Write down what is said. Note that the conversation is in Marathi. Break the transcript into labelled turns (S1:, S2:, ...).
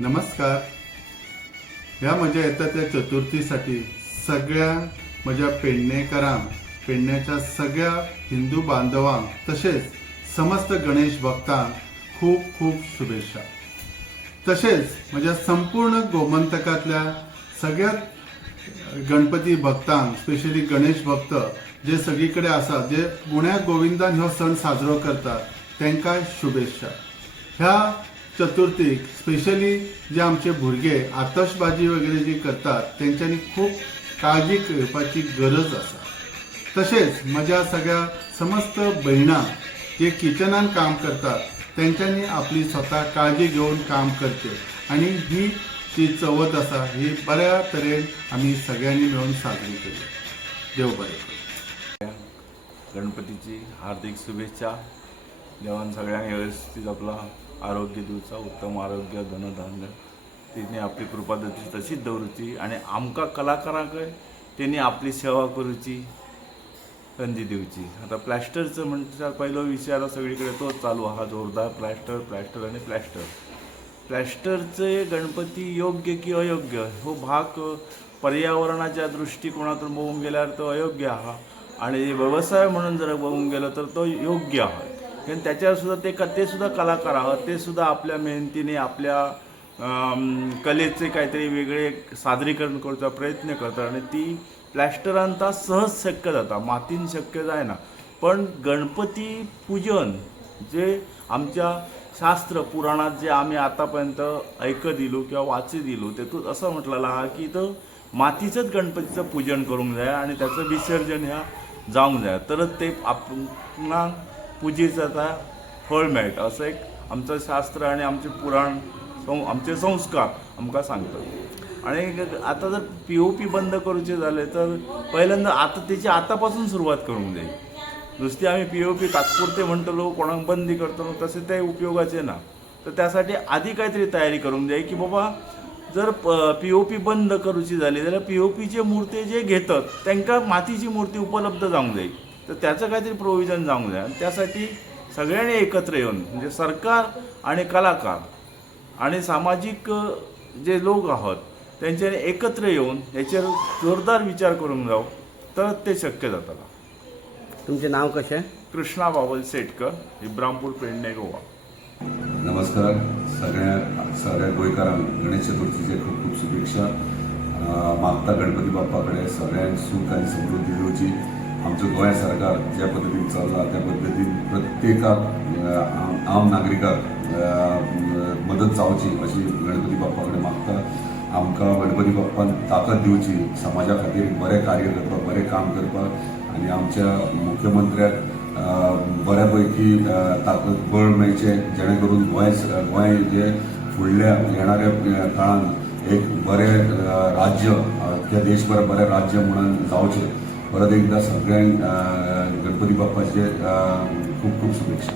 S1: नमस्कार. ह्या म्हज्या येता त्या चतुर्थीसाठी सगळ्या म्हज्या पेडणेकरांक पेडण्याच्या सगळ्या हिंदू बांधवांक तसेच समस्त गणेश भक्तांक खूप खूप शुभेच्छा. तसेच म्हज्या संपूर्ण गोमंतकातल्या सगळ्या गणपती भक्तांक स्पेशली गणेश भक्त जे सगळीकडे आसात जे गुण्या गोविंदान हो सण साजरो करतात त्यांना शुभेच्छा. ह्या चतुर्थीक स्पेशली जे आमचे भुरगे आतशबाजी वगैरे जी करतात तेंच्यांनी खूप काळजी घेवपाची गरज आसा तसेच म्हज्या सगळ्या समस्त भयणां जे किचनान काम करतात तेंच्यांनी आपली स्वता काळजी घेवन काम करचे आणि ही जी चवथ आसा ही बऱ्या तरेन आमी सगळ्यांनी मेळून साजरी केली. देव बरें
S2: गणपतीची हार्दिक शुभेच्छा. देवान सगळ्यांक व्यवस्थित आपला आरोग्य दिवचा उत्तम आरोग्य धनधान्य तिने आपली कृपा दवरची तशीच दवरूची आणि आमकां कलाकारांकय तेणी आपली सेवा करूची संधी दिवची आता प्लॅस्टरचं म्हणल्यार पहिलो विचार सगळीकडे तोच चालू आहा. जोरदार प्लॅस्टर प्लॅस्टर आणि प्लॅस्टर. प्लॅस्टरचे गणपती योग्य की अयोग्य? हो भाग पर्यावरणाच्या दृष्टिकोनातून बघून गेल्यार तो अयोग्य आहा. आणि व्यवसाय म्हणून जर बघून गेलो तर तो योग्य आहे. कारण त्याच्यावरसुद्धा ते क ते सुद्धा कलाकार आहात. ते सुद्धा आपल्या मेहनतीने आपल्या कलेचे काहीतरी वेगळे सादरीकरण करचा प्रयत्न करतात आणि ती प्लॅस्टरांता सहज शक्य जाता. मातीन शक्य जायना. पण गणपती पूजन जे आमच्या शास्त्र पुराणात जे आम्ही आतापर्यंत ऐकत दिलो किंवा वाचत दिलो तेतून असं म्हटलेलं हा की तो मातीचंच गणपतीचं पूजन करूंक जाय आणि त्याचं विसर्जन ह्या जावंक जाय. तरच ते आपणाक पुजेचं आता फळ मेळटा असं एक आमचं शास्त्र आणि आमचे पुराण सं आमचे संस्कार आमकां सांगतात. आणि आता जर पी ओ पी बंद करूचे झाले तर पहिल्यांदा आता त्याची आतापासून सुरुवात करूंक जाय नुसती आम्ही पी ओ पी तात्पुरते म्हणटलो कोणाक बंदी करतलो तसे ते उपयोगाचे ना. तर त्यासाठी आधी काहीतरी तयारी करूंक जाय की बाबा जर पी ओ पी बंद करूची झाली जाल्यार पी ओ पीचे मूर्ती जे घेतात त्यांना मातीची मूर्ती उपलब्ध जावंक जाय तर त्याचं काहीतरी प्रोव्हिजन जावंक जाय आणि त्यासाठी सगळ्यांनी एकत्र येऊन म्हणजे सरकार आणि कलाकार आणि सामाजिक जे लोक आहात त्यांच्यानी एकत्र येऊन याचेर जोरदार विचार करूंक जावं तर ते शक्य जातलं
S3: तुमचें नाव कशें
S2: कृष्णा बाबल सेटकर इब्रामपूर पेडणे गोवा.
S4: नमस्कार. सगळ्या सगळ्या गोंयकारांक गणेश चतुर्थीचे खूप खूप शुभेच्छा. मागता गणपती बाप्पा कडेन सगळ्यांक सूख आनी समृद्धी दिवची आमचो गोंय सरकार ज्या पद्दतीन चालला त्या पद्दतीन प्रत्येकाक आम- आम नागरिकाक मदत जावची अशी गणपती बाप्पा कडेन मागता. आमकां गणपती बाप्पान ताकद दिवची समाजा खातीर बरें कार्य करपाक बरें काम करपाक आनी आमच्या मुख्यमंत्र्याक बऱ्या बऱ्यापैकी ताकद बळ मेळचें जेणे करून गोंय गोंय जे फुडल्या येणाऱ्या काळान एक बरें राज्य त्या देशभर बरें राज्य म्हणून जावचें. परत एकदा सगळ्यांक अं, गणपती बाप्पाचे अं, खूप खूप शुभेच्छा